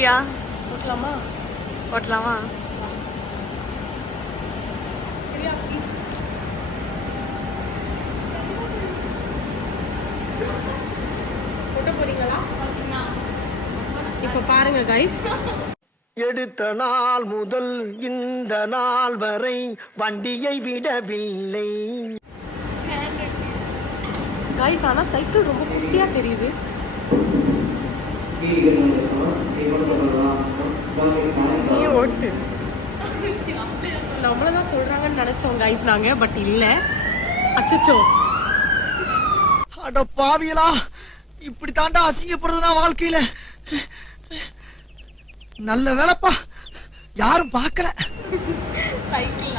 பிரியா? ஓட்டலாமா? ஓட்டலாமா? சரியா ப்ளீஸ். ஓட்ட போறீங்களா? இப்ப பாருங்க கைஸ். எடுத்த நாள் முதல் இந்த நாள் வரை வண்டியை விடவில்லை. கைஸ் ஆனா சைக்கிள் ரொம்ப குட்டியா தெரியுது. நீ ஓட்டு. நம்மளதான் சொல்றாங்கன்னு நினைச்சோம் கைஸ் நாங்க, பட் இல்ல. அச்சச்சோ, அட பாவியலா, இப்படி தாண்டா அசிங்கப்படுறதுனா வாழ்க்கையில. நல்ல வேலைப்பா, யாரும் பார்க்கல. சைக்கிள்